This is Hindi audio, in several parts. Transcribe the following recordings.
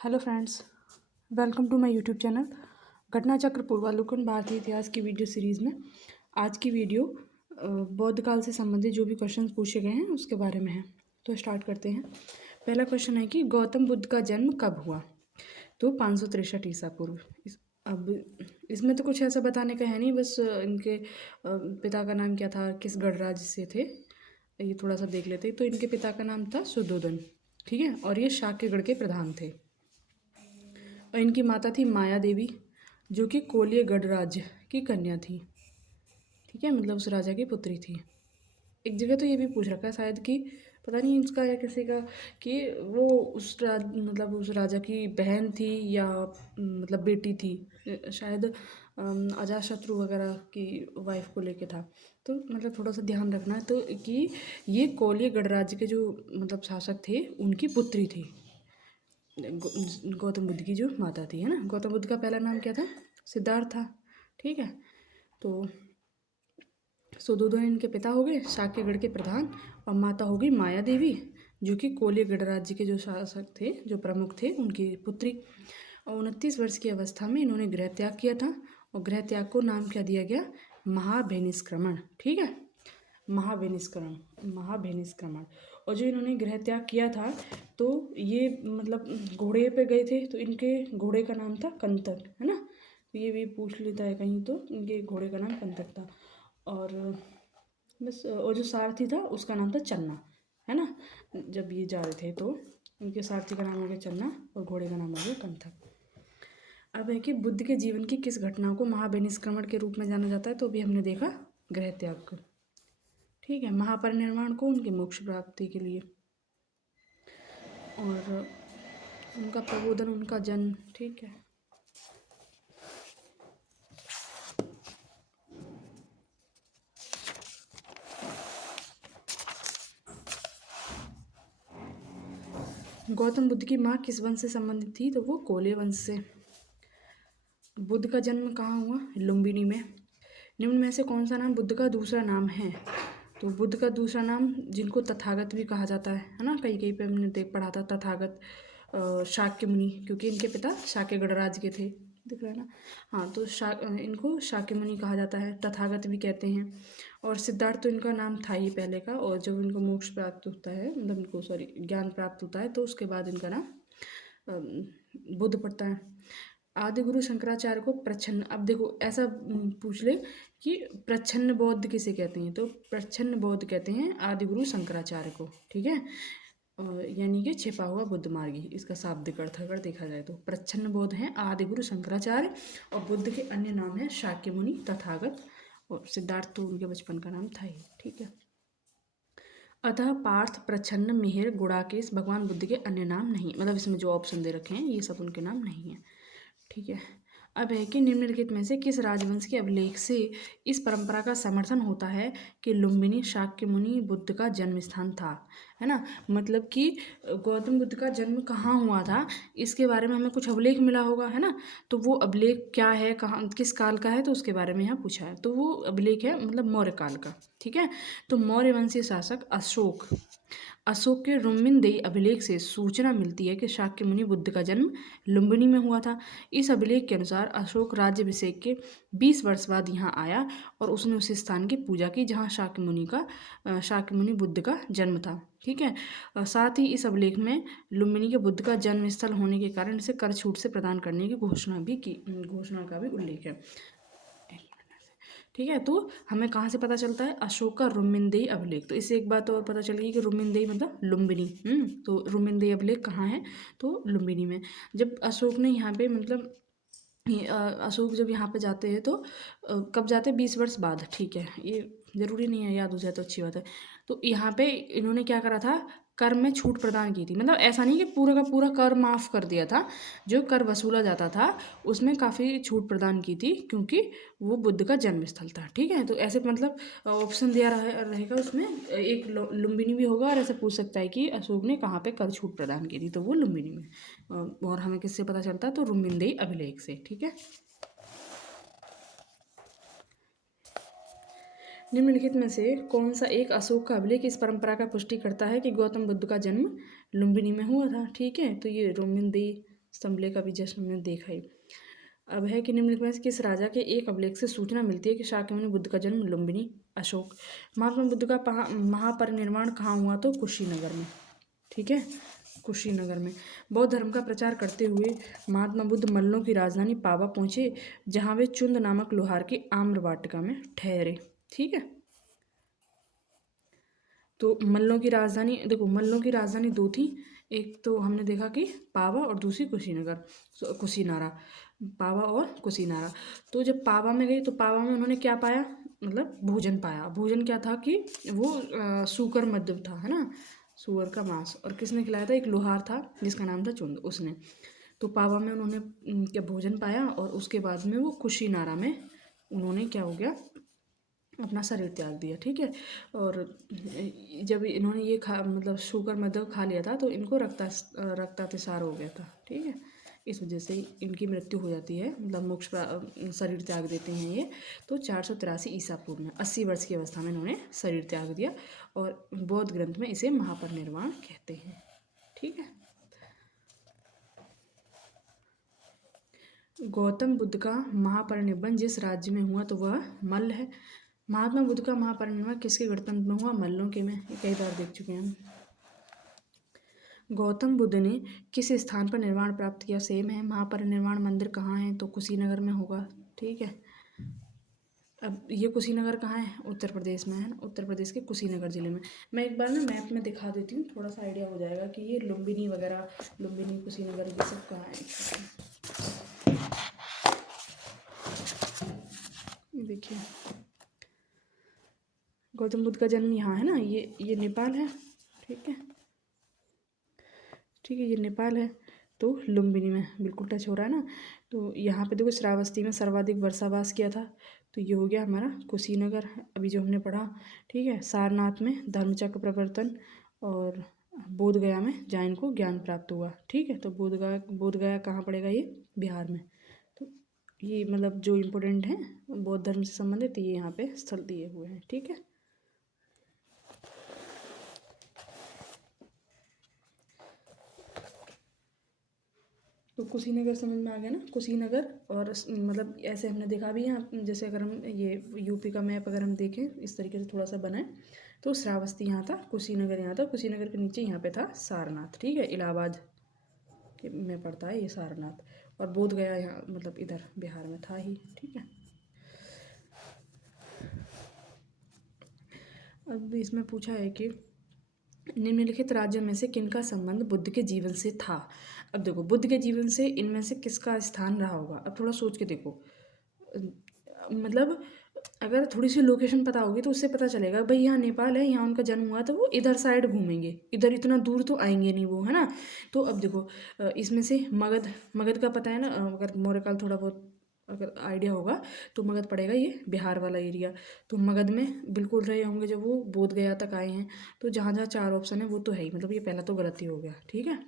Hello friends, welcome to my YouTube channel घटना चक्र पूर्वावलोकन भारतीय इतिहास की वीडियो सीरीज़ में। आज की वीडियो बौद्ध काल से संबंधित जो भी क्वेश्चन पूछे गए हैं उसके बारे में है। तो स्टार्ट करते हैं। पहला क्वेश्चन है कि गौतम बुद्ध का जन्म कब हुआ? तो 563 ईसा पूर्व। अब इसमें तो कुछ ऐसा बताने का है नहीं, बस इनके पिता का नाम क्या था, किस गणराज्य से थे, ये थोड़ा सा देख लेते हैं। तो इनके पिता का नाम था सुद्धोधन, ठीक है, और ये शाक्यगढ़ के प्रधान थे। और इनकी माता थी माया देवी, जो कि कोलिय गढ़राज्य की कन्या थी, ठीक है, मतलब उस राजा की पुत्री थी। एक जगह तो ये भी पूछ रखा है शायद कि पता नहीं इसका या किसी का, कि वो मतलब उस राजा की बहन थी या मतलब बेटी थी, शायद अजातशत्रु वगैरह की वाइफ को लेके था। तो मतलब थोड़ा सा ध्यान रखना है तो कि ये कोलिय गढ़राज्य के जो मतलब शासक थे उनकी पुत्री थी, गौतम बुद्ध की जो माता थी, है ना। गौतम बुद्ध का पहला नाम क्या था? सिद्धार्थ था, ठीक है। तो सुद्धोधन इनके पिता हो गए, शाक्यगढ़ के प्रधान, और माता हो गई माया देवी, जो कि कोलिय गणराज्य के जो शासक थे, जो प्रमुख थे, उनकी पुत्री। और 29 वर्ष की अवस्था में इन्होंने गृह त्याग किया था, और गृह त्याग को नाम क्या दिया गया? महाभिनिष्क्रमण, ठीक है, महाभिनिष्क्रमण। और जो इन्होंने गृह त्याग किया था तो ये मतलब घोड़े पे गए थे, तो इनके घोड़े का नाम था कंतक, है ना। तो ये भी पूछ लेता है कहीं, तो इनके घोड़े का नाम कंतक था। और बस, और जो सारथी था उसका नाम था चन्ना, है ना। जब ये जा रहे थे तो इनके सारथी का नाम हो गया चन्ना और घोड़े का नाम हो गया कंथक। अब है कि बुद्ध के जीवन की किस घटना को महाभिनिष्क्रमण के रूप में जाना जाता है? तो अभी हमने देखा गृह त्याग को, ठीक है, महापरिनिर्वाण को उनकी मोक्ष प्राप्ति के लिए, और उनका प्रबोधन, उनका जन्म, ठीक है। गौतम बुद्ध की माँ किस वंश से संबंधित थी? तो वो कोल्य वंश से। बुद्ध का जन्म कहाँ हुआ? लुम्बिनी में। निम्न में से कौन सा नाम बुद्ध का दूसरा नाम है? तो बुद्ध का दूसरा नाम, जिनको तथागत भी कहा जाता है ना, कहीं कहीं पे हमने देख पढ़ा था तथागत, शाक्य मुनि, क्योंकि इनके पिता शाक्य गणराज्य के थे, दिख रहा है ना। हाँ, तो इनको शाक्य मुनि कहा जाता है, तथागत भी कहते हैं। और सिद्धार्थ तो इनका नाम था ही पहले का, और जब इनको मोक्ष प्राप्त होता है, मतलब इनको ज्ञान प्राप्त होता है, तो उसके बाद इनका नाम बुद्ध पड़ता है। आदि गुरु शंकराचार्य को प्रच्छन्न, अब देखो ऐसा पूछ ले कि प्रच्छन्न बौद्ध किसे कहते हैं? तो प्रच्छन्न बौद्ध कहते हैं आदि गुरु शंकराचार्य को, ठीक है, यानी कि छिपा हुआ बुद्ध मार्गी, इसका शाब्दिक अर्थ अगर देखा जाए तो प्रच्छन्न बौद्ध हैं आदि गुरु शंकराचार्य, और बुद्ध के अन्य नाम हैं शाक्य मुनि, तथागत, और सिद्धार्थ तो उनके बचपन का नाम था ही, ठीक है। अतः पार्थ, प्रच्छन्न, मिहिर, गुड़ाकेश भगवान बुद्ध के अन्य नाम नहीं, मतलब इसमें जो ऑप्शन दे रखे हैं ये सब उनके नाम नहीं हैं, ठीक है। अब है कि निम्नलिखित में से किस राजवंश के अभिलेख से इस परंपरा का समर्थन होता है कि लुम्बिनी शाक्य मुनि बुद्ध का जन्म स्थान था, है ना। मतलब कि गौतम बुद्ध का जन्म कहाँ हुआ था, इसके बारे में हमें कुछ अभिलेख मिला होगा, है ना। तो वो अभिलेख क्या है, कहाँ, किस काल का है, तो उसके बारे में यहाँ पूछा है। तो वो अभिलेख है मतलब मौर्य काल का, ठीक है। तो मौर्य वंशीय शासक अशोक के रुम्मिनदेही अभिलेख से सूचना मिलती है कि शाक्य मुनि बुद्ध का जन्म लुम्बिनी में हुआ था। इस अभिलेख के अनुसार अशोक राज्याभिषेक के 20 वर्ष बाद यहाँ आया और उसने उस स्थान की पूजा की जहाँ शाक्य मुनि बुद्ध का जन्म था, ठीक है। साथ ही इस अभिलेख में लुम्बिनी के बुद्ध का जन्म स्थल होने के कारण इसे कर छूट से प्रदान करने की घोषणा का भी उल्लेख है, ठीक है। तो हमें कहाँ से पता चलता है? अशोक का रुम्मिनदेही अभिलेख। तो इससे एक बात और पता चल गई कि रुम्मिनदेही मतलब लुम्बिनी। तो रुम्मिनदेही अभिलेख कहाँ है? तो लुम्बिनी में। जब अशोक ने यहाँ पे मतलब अशोक जब यहाँ पे जाते हैं तो कब जाते हैं? 20 वर्ष बाद, ठीक है। ये ज़रूरी नहीं है, याद हो जाए तो अच्छी बात है। तो यहाँ पे इन्होंने क्या करा था? कर में छूट प्रदान की थी, मतलब ऐसा नहीं कि पूरा का पूरा कर माफ़ कर दिया था, जो कर वसूला जाता था उसमें काफ़ी छूट प्रदान की थी, क्योंकि वो बुद्ध का जन्म स्थल था, ठीक है। तो ऐसे मतलब ऑप्शन दिया रहेगा उसमें, एक लुम्बिनी भी होगा, और ऐसे पूछ सकता है कि अशोक ने कहाँ पे कर छूट प्रदान की थी, तो वो लुम्बिनी में। और हमें किससे पता चलता है? तो रुम्मिनदेही अभिलेख से, ठीक है। निम्नलिखित में से कौन सा एक अशोक का अभिलेख इस परंपरा का पुष्टि करता है कि गौतम बुद्ध का जन्म लुम्बिनी में हुआ था? ठीक है, तो ये रुम्मिनदेही संबले का भी जश्न हमने देखा ही। अब है कि निम्नलिखित में से किस राजा के एक अभिलेख से सूचना मिलती है कि शाक्यमुनि बुद्ध का जन्म लुम्बिनी अशोक। महात्मा बुद्ध का महापरिनिर्वाण कहाँ हुआ? तो कुशीनगर में। ठीक है, कुशीनगर में। बौद्ध धर्म का प्रचार करते हुए महात्मा बुद्ध मल्लों की राजधानी पावा पहुंचे, जहां वे चुंद नामक लोहार की आम्र वाटिका में ठहरे। ठीक है, तो मल्लों की राजधानी, देखो मल्लों की राजधानी दो थी, एक तो हमने देखा कि पावा और दूसरी कुशीनगर, कुशीनारा, पावा और कुशीनारा। तो जब पावा में गई तो पावा में उन्होंने क्या पाया? मतलब भोजन पाया। भोजन क्या था कि वो सूकर मद्य था, है ना, सूअर का मांस। और किसने खिलाया था? एक लोहार था जिसका नाम था चुंद, उसने। तो पावा में उन्होंने क्या भोजन पाया, और उसके बाद में वो कुशीनारा में उन्होंने क्या हो गया? अपना शरीर त्याग दिया। ठीक है, और जब इन्होंने ये खा, मतलब शुगर मद्य खा लिया था, तो इनको रक्तातिसार हो गया था। ठीक है, इस वजह से इनकी मृत्यु हो जाती है, मतलब मोक्ष शरीर त्याग देते हैं ये। तो 483 ईसा पूर्व में 80 वर्ष की अवस्था में इन्होंने शरीर त्याग दिया, और बौद्ध ग्रंथ में इसे महापरिनिर्वाण कहते हैं। ठीक है, गौतम बुद्ध का महापरिनिर्वाण जिस राज्य में हुआ तो वह मल्ल है। महात्मा बुद्ध का महापरिनिर्वाण किसके गणतंत्र में हुआ? मल्लों के में। कई बार देख चुके हैं हम। गौतम बुद्ध ने किस स्थान पर निर्वाण प्राप्त किया? सेम है। महापरिनिर्वाण मंदिर कहाँ है? तो कुशीनगर में होगा। ठीक है, अब ये कुशीनगर कहाँ है? उत्तर प्रदेश में है ना, उत्तर प्रदेश के कुशीनगर जिले में। मैं एक बार ना मैप में दिखा देती हूँ, थोड़ा सा आइडिया हो जाएगा कि ये लुम्बिनी वगैरह, लुम्बिनी कुशीनगर ये सब कहाँ है। देखिए, गौतम बुद्ध का जन्म यहाँ है ना, ये नेपाल है। ठीक है, ठीक है, ये नेपाल है। तो लुम्बिनी में बिल्कुल टच हो रहा है ना। तो यहाँ पे देखो श्रावस्ती में सर्वाधिक वर्षावास किया था, तो ये हो गया हमारा कुशीनगर, अभी जो हमने पढ़ा। ठीक है, सारनाथ में धर्मचक्र प्रवर्तन, और बोधगया में जैन को ज्ञान प्राप्त हुआ। ठीक है, तो बोधगया कहाँ पड़ेगा? ये बिहार में। तो ये मतलब जो इम्पोर्टेंट है बौद्ध धर्म से संबंधित, ये यहाँ पे स्थल दिए हुए हैं। ठीक है, तो कुशीनगर समझ में आ गया ना, कुशीनगर। और मतलब ऐसे हमने देखा भी है, जैसे अगर हम ये यूपी का मैप अगर हम देखें इस तरीके से थोड़ा सा बनाए, तो श्रावस्ती यहाँ था, कुशीनगर यहाँ था, कुशीनगर के नीचे यहाँ पे था सारनाथ। ठीक है, इलाहाबाद में पड़ता है ये सारनाथ, और बोध गया यहाँ मतलब इधर बिहार में था ही। ठीक है, अब इसमें पूछा है कि निम्नलिखित राज्यों में से किनका संबंध बुद्ध के जीवन से था? अब देखो, बुद्ध के जीवन से इनमें से किसका स्थान रहा होगा? अब थोड़ा सोच के देखो, मतलब अगर थोड़ी सी लोकेशन पता होगी तो उससे पता चलेगा भाई यहाँ नेपाल है, यहाँ उनका जन्म हुआ, तो वो इधर साइड घूमेंगे, इधर इतना दूर तो आएंगे नहीं वो, है ना। तो अब देखो, इसमें से मगध, मगध का पता है ना, अगर मौर्यकाल थोड़ा बहुत अगर आइडिया होगा तो मगध पड़ेगा ये बिहार वाला एरिया। तो मगध में बिल्कुल रहे होंगे जब वो बोध गया तक आए हैं। तो जहाँ जहाँ 4 ऑप्शन है वो तो है ही, मतलब ये पहला तो गलत ही हो गया। ठीक है,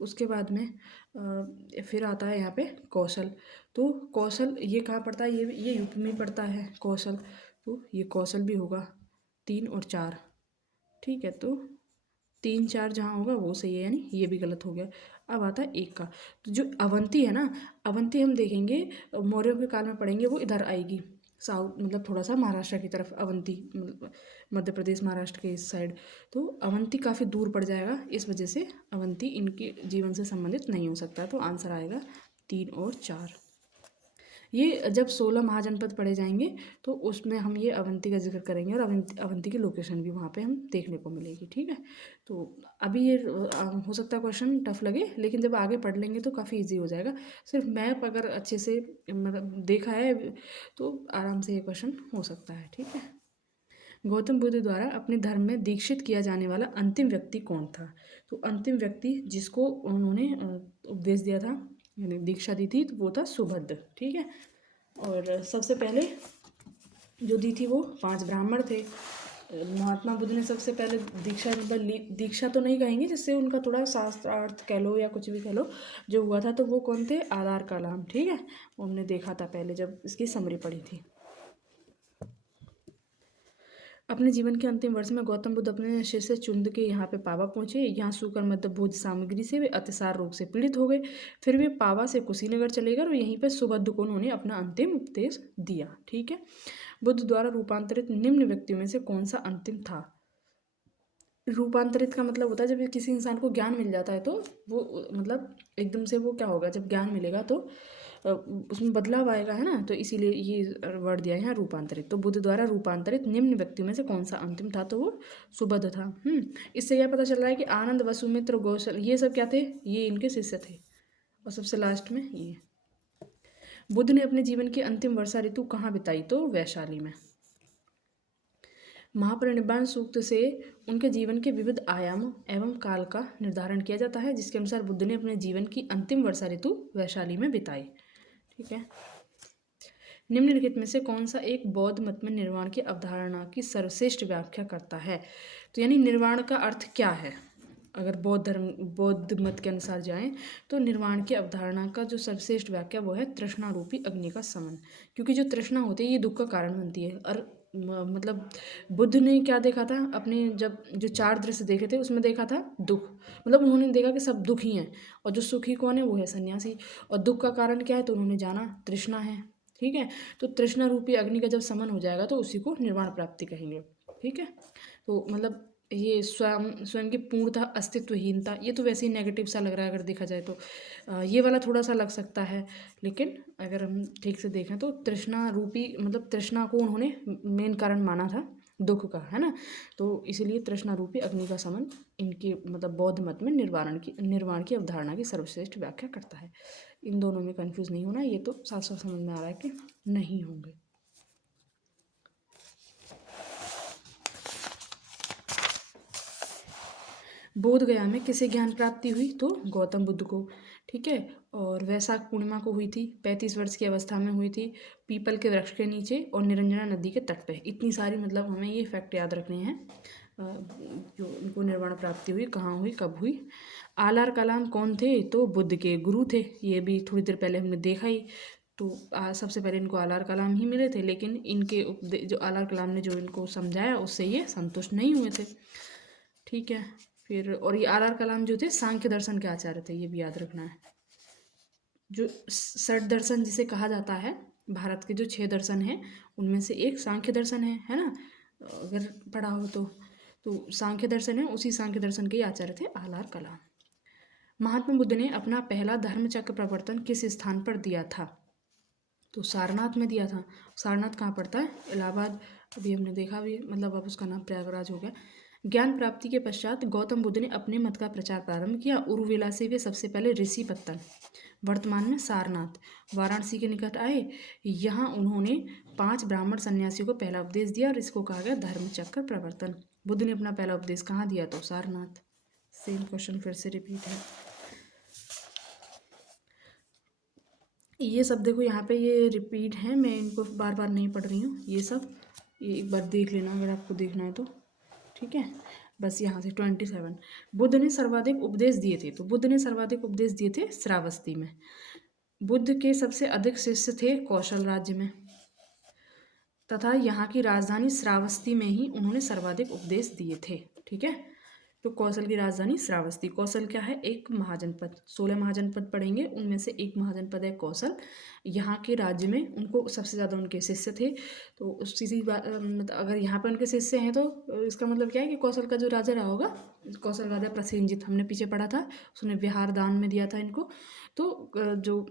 उसके बाद में फिर आता है यहाँ पे कौशल। तो कौशल ये कहाँ पड़ता है? ये यूपी में पड़ता है कौशल। तो ये कौशल भी होगा 3 और 4। ठीक है, तो 3 4 जहाँ होगा वो सही है, यानी ये भी गलत हो गया। अब आता है एक का, तो जो अवंती है ना, अवंती हम देखेंगे मौर्यों के काल में पढ़ेंगे, वो इधर आएगी साउथ, मतलब थोड़ा सा महाराष्ट्र की तरफ अवंती, मतलब मध्य प्रदेश महाराष्ट्र के इस साइड। तो अवंती काफ़ी दूर पड़ जाएगा, इस वजह से अवंती इनके जीवन से संबंधित नहीं हो सकता। तो आंसर आएगा 3 और 4। ये जब 16 महाजनपद पढ़े जाएंगे तो उसमें हम ये अवंती का जिक्र करेंगे, और अवंती की लोकेशन भी वहाँ पे हम देखने को मिलेगी। ठीक है, तो अभी ये हो सकता है क्वेश्चन टफ लगे, लेकिन जब आगे पढ़ लेंगे तो काफ़ी इजी हो जाएगा। सिर्फ मैप अगर अच्छे से मतलब देखा है तो आराम से ये क्वेश्चन हो सकता है। ठीक है, गौतम बुद्ध द्वारा अपने धर्म में दीक्षित किया जाने वाला अंतिम व्यक्ति कौन था? तो अंतिम व्यक्ति जिसको उन्होंने उपदेश दिया था, यानी दीक्षा दी थी, तो वो था सुभद्र। ठीक है, और सबसे पहले जो दी थी वो 5 ब्राह्मण थे। महात्मा बुद्ध ने सबसे पहले दीक्षा, मतलब दीक्षा तो नहीं कहेंगे, जिससे उनका थोड़ा शास्त्रार्थ कह लो या कुछ भी कह लो जो हुआ था, तो वो कौन थे? आधार कलाम। ठीक है, वो हमने देखा था पहले जब इसकी समरी पढ़ी थी। अपने जीवन के अंतिम वर्ष में गौतम बुद्ध अपने शिष्य चुंद के यहाँ पे पावा पहुंचे। यहाँ सूकर मध्य भोज सामग्री से वे अतिसार रोग से पीड़ित हो गए। फिर वे पावा से कुशीनगर चले गए और यहीं पर सुबुद्ध को उन्होंने अपना अंतिम उपदेश दिया। ठीक है। बुद्ध द्वारा रूपांतरित निम्न व्यक्तियों में से कौन सा अंतिम था? रूपांतरित का मतलब होता है जब किसी इंसान को ज्ञान मिल जाता है तो वो मतलब एकदम से वो क्या होगा, जब ज्ञान मिलेगा तो उसमें बदलाव आएगा, है ना। तो इसीलिए ये वर्ड दिया है यहाँ रूपांतरित। तो बुद्ध द्वारा रूपांतरित निम्न व्यक्तियों में से कौन सा अंतिम था? तो वो सुबुद्ध था। इससे यह पता चल रहा है कि आनंद, वसुमित्र, गौसल ये सब क्या थे? ये इनके शिष्य थे। और सबसे लास्ट में ये बुद्ध ने अपने जीवन की अंतिम वर्षा ऋतु कहाँ बिताई? तो वैशाली में। महापरिनिर्वाण सूक्त से उनके जीवन के विविध आयामों एवं काल का निर्धारण किया जाता है, जिसके अनुसार बुद्ध ने अपने जीवन की अंतिम वर्षा ऋतु वैशाली में बिताई। ठीक है। निम्नलिखित में से कौन सा एक बौद्ध मत में निर्वाण की अवधारणा की सर्वश्रेष्ठ व्याख्या करता है? तो यानी निर्वाण का अर्थ क्या है? अगर बौद्ध मत के अनुसार जाएं तो निर्वाण की अवधारणा का जो सर्वश्रेष्ठ व्याख्या वो है तृष्णा रूपी अग्नि का समन। क्योंकि जो तृष्णा होती है ये दुख का कारण बनती है। और मतलब बुद्ध ने क्या देखा था अपने, जब जो 4 दृश्य देखे थे उसमें देखा था दुख। मतलब उन्होंने देखा कि सब दुखी हैं और जो सुखी कौन है वो है सन्यासी। और दुख का कारण क्या है? तो उन्होंने जाना तृष्णा है। ठीक है। तो तृष्णा रूपी अग्नि का जब समन हो जाएगा तो उसी को निर्वाण प्राप्ति कहेंगे। ठीक है। तो मतलब ये स्वयं की पूर्णतः अस्तित्वहीनता, ये तो वैसे ही नेगेटिव सा लग रहा है अगर देखा जाए तो। ये वाला थोड़ा सा लग सकता है, लेकिन अगर हम ठीक से देखें तो तृष्णा रूपी मतलब तृष्णा को उन्होंने मेन कारण माना था दुख का, है ना। तो इसीलिए तृष्णा रूपी अग्नि का समन इनकी मतलब बौद्ध मत में निर्वाण की अवधारणा की सर्वश्रेष्ठ व्याख्या करता है। इन दोनों में कंफ्यूज नहीं होना, ये तो साफ साफ समझ में आ रहा है कि नहीं होंगे। बोध गया में किसे ज्ञान प्राप्ति हुई? तो गौतम बुद्ध को। ठीक है। और वैशाख पूर्णिमा को हुई थी, 35 वर्ष की अवस्था में हुई थी, पीपल के वृक्ष के नीचे और निरंजना नदी के तट पे। इतनी सारी मतलब हमें ये फैक्ट याद रखने हैं जो उनको निर्वाण प्राप्ति हुई, कहाँ हुई, कब हुई। आलार कलाम कौन थे? तो बुद्ध के गुरु थे। ये भी थोड़ी देर पहले हमने देखा ही। तो सबसे पहले इनको आलार कलाम ही मिले थे, लेकिन इनके जो आलार कलाम ने जो इनको समझाया उससे ये संतुष्ट नहीं हुए थे। ठीक है। फिर और ये आर कलाम जो थे सांख्य दर्शन के आचार्य थे, ये भी याद रखना है। जो 6 दर्शन जिसे कहा जाता है, भारत के जो 6 दर्शन हैं उनमें से एक सांख्य दर्शन है ना, अगर पढ़ा हो तो सांख्य दर्शन है, उसी सांख्य दर्शन के आचार्य थे आलार कलाम। महात्मा बुद्ध ने अपना पहला धर्मचक्र प्रवर्तन किस स्थान पर दिया था? तो सारनाथ में दिया था। सारनाथ कहाँ पड़ता है? इलाहाबाद। अभी हमने देखा भी, मतलब अब उसका नाम प्रयागराज हो गया। ज्ञान प्राप्ति के पश्चात गौतम बुद्ध ने अपने मत का प्रचार प्रारंभ किया। उर्विला से वे सबसे पहले ऋषिपत्तन, वर्तमान में सारनाथ, वाराणसी के निकट आए। यहाँ उन्होंने 5 ब्राह्मण सन्यासियों को पहला उपदेश दिया और इसको कहा गया धर्मचक्र प्रवर्तन। बुद्ध ने अपना पहला उपदेश कहाँ दिया? तो सारनाथ। सेम क्वेश्चन फिर से रिपीट है। ये सब देखो यहाँ पे ये रिपीट है, मैं इनको बार बार नहीं पढ़ रही हूँ। ये सब ये एक बार देख लेना अगर आपको देखना है तो। ठीक है। बस यहाँ से 27 बुद्ध ने सर्वाधिक उपदेश दिए थे। तो बुद्ध ने सर्वाधिक उपदेश दिए थे श्रावस्ती में। बुद्ध के सबसे अधिक शिष्य थे कौशल राज्य में, तथा यहाँ की राजधानी श्रावस्ती में ही उन्होंने सर्वाधिक उपदेश दिए थे। ठीक है। तो कौशल की राजधानी श्रावस्ती। कौशल क्या है? एक महाजनपद। 16 महाजनपद पढ़ेंगे, उनमें से एक महाजनपद है कौशल। यहाँ के राज्य में उनको सबसे ज़्यादा उनके शिष्य थे। तो उसी बात मतलब अगर यहाँ पे उनके शिष्य हैं तो इसका मतलब क्या है कि कौशल का जो राजा रहा होगा, कौशल राजा प्रसेनजित, हमने पीछे पढ़ा था, उसने विहार दान में दिया था इनको। तो जो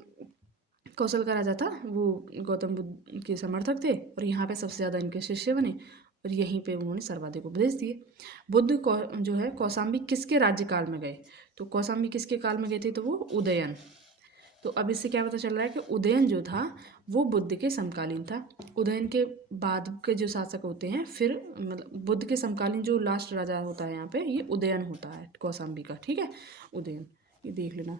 कौशल का राजा था वो गौतम बुद्ध के समर्थक थे और यहाँ पे सबसे ज़्यादा इनके शिष्य बने और यहीं पे उन्होंने सर्वाधिक उपदेश दिए। बुद्ध जो है कौशाम्बी किसके राज्यकाल में गए? तो कौशाम्बी किसके काल में गए थे? तो वो उदयन। तो अब इससे क्या पता चल रहा है कि उदयन जो था वो बुद्ध के समकालीन था। उदयन के बाद के जो शासक होते हैं फिर मतलब बुद्ध के समकालीन जो लास्ट राजा होता है यहाँ पे, ये उदयन होता है कौशाम्बी का। ठीक है। उदयन, ये देख लेना।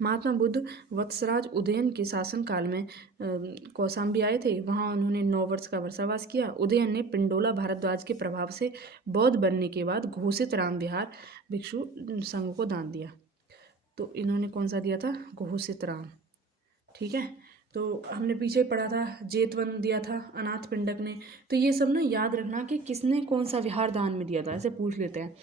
महात्मा बुद्ध वत्सराज उदयन के शासनकाल में कौशाम्बी आए थे। वहाँ उन्होंने 9 वर्ष का वर्षावास किया। उदयन ने पिंडोला भारद्वाज के प्रभाव से बौद्ध बनने के बाद घोषित राम विहार भिक्षु संघ को दान दिया। तो इन्होंने कौन सा दिया था? घोषित राम। ठीक है। तो हमने पीछे पढ़ा था जेतवन दिया था अनाथ पिंडक ने। तो ये सब ना याद रखना कि किसने कौन सा विहार दान में दिया था, ऐसे पूछ लेते हैं।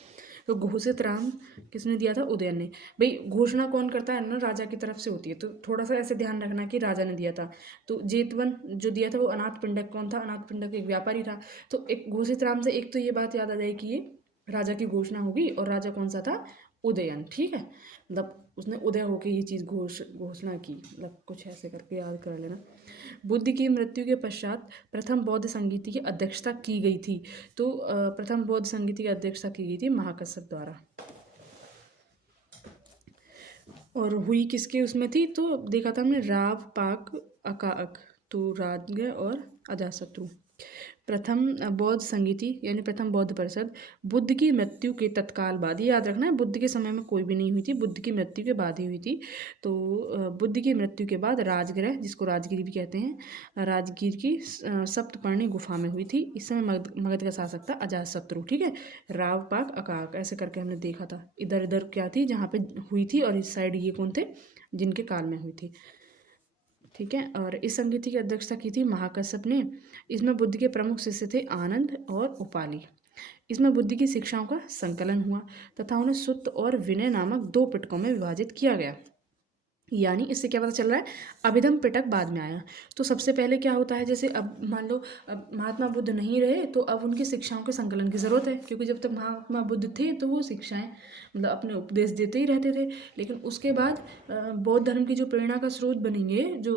तो घोषित राम किसने दिया था? उदयन ने। भाई घोषणा कौन करता है ना, राजा की तरफ से होती है, तो थोड़ा सा ऐसे ध्यान रखना कि राजा ने दिया था। तो जेतवन जो दिया था वो अनाथ पिंडक कौन था? अनाथ पिंडक एक व्यापारी था। तो एक घोषित राम से एक तो ये बात याद आ जाए कि ये राजा की घोषणा होगी, और राजा कौन सा था? उदयन। ठीक है, मतलब उसने उदय होके ये चीज़ घोषणा की, मतलब कुछ ऐसे करके याद कर लेना। बुद्ध की मृत्यु के पश्चात प्रथम बौद्ध संगीति की अध्यक्षता की गई थी। तो प्रथम बौद्ध संगीति की अध्यक्षता की गई थी महाकश्यप द्वारा। और हुई किसके उसमें थी? तो देखा था हमने राव, पाक, अकाअक, तो राजगृह और अजातशत्रु। प्रथम बौद्ध संगीति यानी प्रथम बौद्ध परिषद बुद्ध की मृत्यु के तत्काल बाद, ये याद रखना है, बुद्ध के समय में कोई भी नहीं हुई थी, बुद्ध की मृत्यु के बाद ही हुई थी। तो बुद्ध की मृत्यु के बाद राजगृह, जिसको राजगिर भी कहते हैं, राजगीर की सप्तपर्णी गुफा में हुई थी। इस समय मगध का शासक था अजातशत्रु। ठीक है, राव, पाक, अकाक ऐसे करके हमने देखा था। इधर इधर क्या थी जहाँ पे हुई थी, और इस साइड ये कौन थे जिनके काल में हुई थी। ठीक है, और इस संगीति की अध्यक्षता की थी महाकश्यप ने। इसमें बुद्ध के प्रमुख शिष्य थे आनंद और उपाली। इसमें बुद्ध की शिक्षाओं का संकलन हुआ तथा उन्हें सुत्त और विनय नामक 2 पिटकों में विभाजित किया गया। यानी इससे क्या पता चल रहा है? अभिधम पिटक बाद में आया। तो सबसे पहले क्या होता है, जैसे अब मान लो अब महात्मा बुद्ध नहीं रहे, तो अब उनकी शिक्षाओं के संकलन की ज़रूरत है, क्योंकि जब तक महात्मा बुद्ध थे तो वो शिक्षाएं मतलब अपने उपदेश देते ही रहते थे। लेकिन उसके बाद बौद्ध धर्म की जो प्रेरणा का स्रोत बनेंगे, जो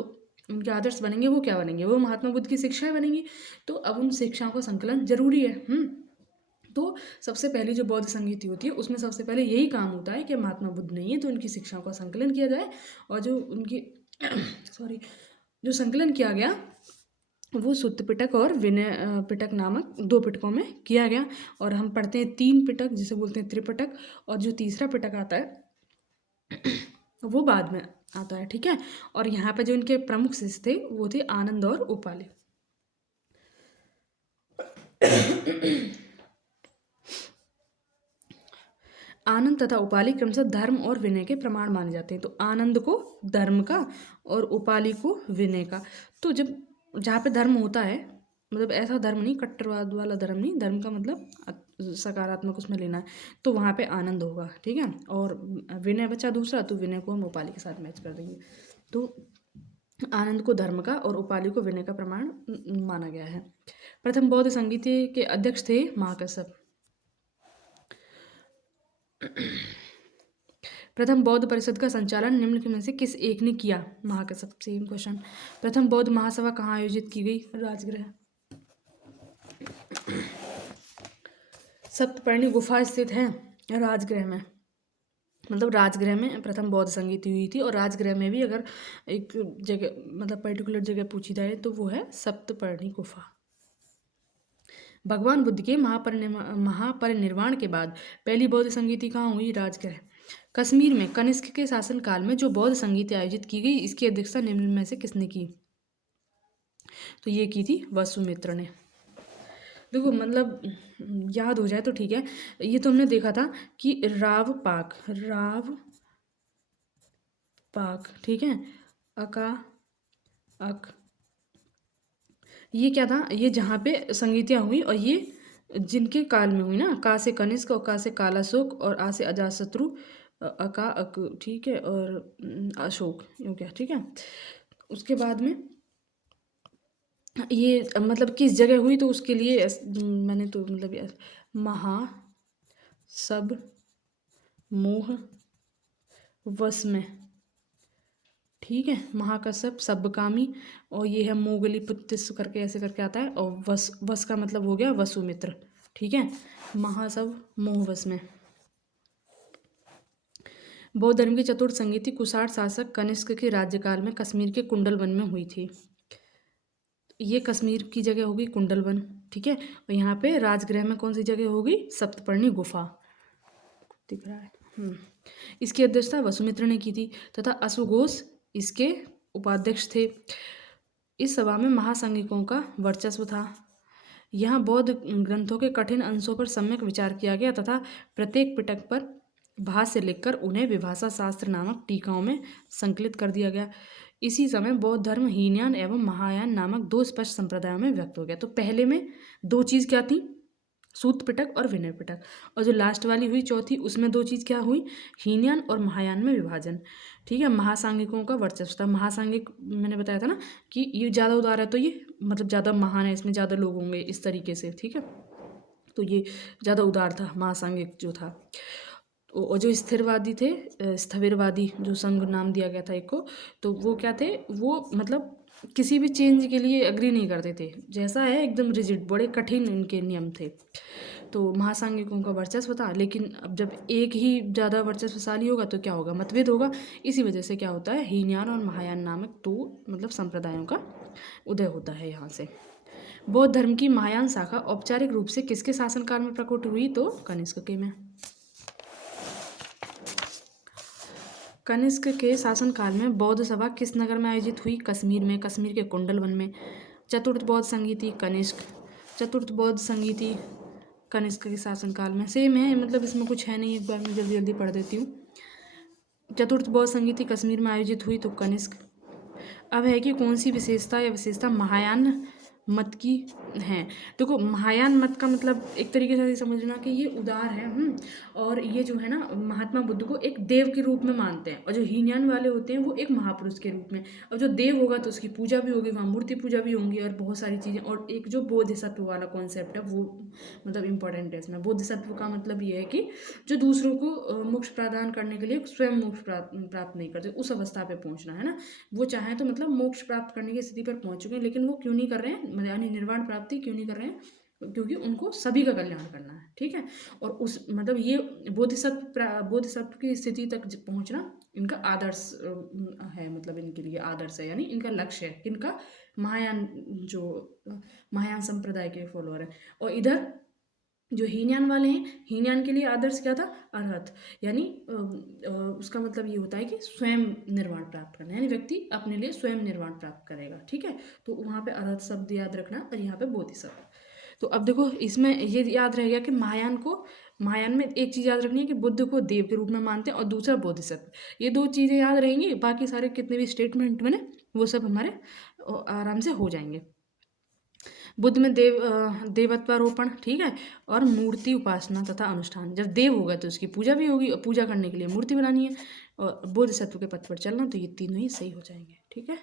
उनके आदर्श बनेंगे, वो क्या बनेंगे? वो महात्मा बुद्ध की शिक्षाएं बनेंगी। तो अब उन शिक्षाओं का संकलन जरूरी है। तो सबसे पहली जो बौद्ध संगीति होती है उसमें सबसे पहले यही काम होता है कि महात्मा बुद्ध नहीं है तो उनकी शिक्षाओं का संकलन किया जाए, और जो उनकी सॉरी जो संकलन किया गया वो सुत्त पिटक और विनय पिटक नामक 2 पिटकों में किया गया। और हम पढ़ते हैं 3 पिटक जिसे बोलते हैं त्रिपिटक, और जो तीसरा पिटक आता है वो बाद में आता है। ठीक है, और यहाँ पे जो इनके प्रमुख शिष्य थे वो थे आनंद और उपाली। आनंद तथा उपाली क्रमशः धर्म और विनय के प्रमाण माने जाते हैं। तो आनंद को धर्म का और उपाली को विनय का। तो जब जहाँ पे धर्म होता है, मतलब ऐसा धर्म नहीं, कट्टरवाद वाला धर्म नहीं, धर्म का मतलब सकारात्मक उसमें लेना है, तो वहाँ पे आनंद होगा। ठीक है, और विनय बचा दूसरा, तो विनय को हम उपाली के साथ मैच कर देंगे। तो आनंद को धर्म का और उपाली को विनय का प्रमाण माना गया है। प्रथम बौद्ध संगीति के अध्यक्ष थे महाकश्यप। प्रथम बौद्ध परिषद का संचालन निम्न में से किस एक ने किया? महाकश्यप। Same question. प्रथम बौद्ध महासभा कहाँ आयोजित की गई? राजगृह। सप्तपर्णी गुफा स्थित है राजगृह में, मतलब राजगृह में प्रथम बौद्ध संगीति हुई थी। और राजगृह में भी अगर एक जगह मतलब पर्टिकुलर जगह पूछी जाए तो वो है सप्तपर्णी गुफा। भगवान बुद्ध के महापरिनिर्वाण के बाद पहली बौद्ध संगीति कहाँ हुई? राजगृह। कश्मीर में कनिष्क के शासनकाल में जो बौद्ध संगीति आयोजित की गई, इसकी अध्यक्षता निम्न में से किसने की? तो ये की थी वसुमित्र ने। देखो मतलब याद हो जाए तो ठीक है। ये तो हमने देखा था कि राव पाक ठीक है, अका अक, ये क्या था? ये जहाँ पे संगीतियाँ हुई और ये जिनके काल में हुई ना, का से कनिष्क और का से कालाशोक और आ से अजातशत्रु, अका अक, ठीक है, और अशोक हो गया। ठीक है, उसके बाद में ये मतलब किस जगह हुई, तो उसके लिए मैंने तो मतलब महा सब मोह वश में। ठीक है, महाकश्यप सब्बकामी, और ये है मोगली पुत्तिस्व करके ऐसे करके आता है, और वश का मतलब हो गया वसुमित्र। ठीक है, महासव मोह वश में। बौद्ध धर्म की चतुर्थ संगीति कुषाण शासक कनिष्क के राज्यकाल में कश्मीर के कुंडलवन में हुई थी। ये कश्मीर की जगह होगी कुंडलवन। ठीक है, और यहाँ पे राजगृह में कौन सी जगह होगी? सप्तपर्णी गुफा दिख रहा है। इसकी अध्यक्षता वसुमित्र ने की थी तथा अश्वघोष इसके उपाध्यक्ष थे। इस सभा में महासंघिकों का वर्चस्व था। यहाँ बौद्ध ग्रंथों के कठिन अंशों पर सम्यक विचार किया गया तथा प्रत्येक पिटक पर भाष्य से लिखकर उन्हें विभाषा शास्त्र नामक टीकाओं में संकलित कर दिया गया। इसी समय बौद्ध धर्म हीनयान एवं महायान नामक दो स्पष्ट संप्रदायों में व्यक्त हो गया। तो पहले में दो चीज़ क्या थी, सूत पिटक और विनय पिटक, और जो लास्ट वाली हुई चौथी, उसमें दो चीज़ क्या हुई, हीनयान और महायान में विभाजन। ठीक है, महासांगिकों का वर्चस्व था। महासांगिक मैंने बताया था ना कि ये ज़्यादा उदार है, तो ये मतलब ज़्यादा महान है, इसमें ज़्यादा लोग होंगे इस तरीके से। ठीक है, तो ये ज़्यादा उदार था महासांगिक जो था। और जो स्थिरवादी थे, स्थविरवादी जो संघ नाम दिया गया था एक को, तो वो क्या थे, वो मतलब किसी भी चेंज के लिए अग्री नहीं करते थे, जैसा है एकदम रिजिड, बड़े कठिन इनके नियम थे। तो महासांगिकों का वर्चस्व था, लेकिन अब जब एक ही ज़्यादा वर्चस्वशाली होगा तो क्या होगा, मतभेद होगा। इसी वजह से क्या होता है, हीनयान और महायान नामक दो मतलब संप्रदायों का उदय होता है यहाँ से। बौद्ध धर्म की महायान शाखा औपचारिक रूप से किसके शासनकाल में प्रकट हुई, तो कनिष्क के में। कनिष्क के शासनकाल में बौद्ध सभा किस नगर में आयोजित हुई, कश्मीर में, कश्मीर के कुंडल वन में। चतुर्थ बौद्ध संगीति कनिष्क, चतुर्थ बौद्ध संगीति कनिष्क के शासनकाल में। सेम है, मतलब इसमें कुछ है नहीं, एक बार मैं जल्दी जल्दी पढ़ देती हूँ। चतुर्थ बौद्ध संगीति कश्मीर में आयोजित हुई तो कनिष्क। अब है कि कौन सी विशेषता या विशेषता महायान मत की है। देखो, महायान मत का मतलब एक तरीके से समझना कि ये उदार है, और ये जो है ना महात्मा बुद्ध को एक देव के रूप में मानते हैं, और जो हीनयान वाले होते हैं वो एक महापुरुष के रूप में। अब जो देव होगा तो उसकी पूजा भी होगी, वहाँ मूर्ति पूजा भी होंगी और बहुत सारी चीज़ें। और एक जो बोधिसत्व वाला कॉन्सेप्ट है वो मतलब इम्पोर्टेंट है इसमें। बोधिसत्व का मतलब ये है कि जो दूसरों को मोक्ष प्रदान करने के लिए स्वयं मोक्ष प्राप्त नहीं करते, उस अवस्था पे पहुंचना है ना। वो चाहे तो मतलब मोक्ष प्राप्त करने की स्थिति पर पहुंच चुके हैं, लेकिन वो क्यों नहीं कर रहे हैं, यानी निर्वाण प्राप्ति क्यों नहीं कर रहे हैं, क्योंकि उनको सभी का कल्याण करना है। ठीक है, और उस मतलब ये बोधिसत्व की स्थिति तक पहुंचना इनका आदर्श है, मतलब इनके लिए आदर्श है, यानी इनका लक्ष्य है। इनका महायान जो महायान संप्रदाय के फॉलोअर है। और इधर जो हीनयान वाले हैं, हीनयान के लिए आदर्श क्या था, अरहत, यानी उसका मतलब ये होता है कि स्वयं निर्वाण प्राप्त करना, यानी व्यक्ति अपने लिए स्वयं निर्वाण प्राप्त करेगा। ठीक है, तो वहाँ पे अरहत शब्द याद रखना, और यहाँ पे बोधिसत्व। तो अब देखो, इसमें ये याद रह गया कि महायान में एक चीज़ याद रखनी है कि बुद्ध को देव के रूप में मानते हैं, और दूसरा बोधिसत्व। ये दो चीज़ें याद रहेंगी, बाकी सारे कितने भी स्टेटमेंट बने वो सब हमारे आराम से हो जाएंगे। बुद्ध में देवत्वारोपण, ठीक है, और मूर्ति उपासना तथा अनुष्ठान। जब देव होगा तो उसकी पूजा भी होगी, और पूजा करने के लिए मूर्ति बनानी है, और बोधिसत्व के पथ पर चलना, तो ये तीनों ही सही हो जाएंगे। ठीक है,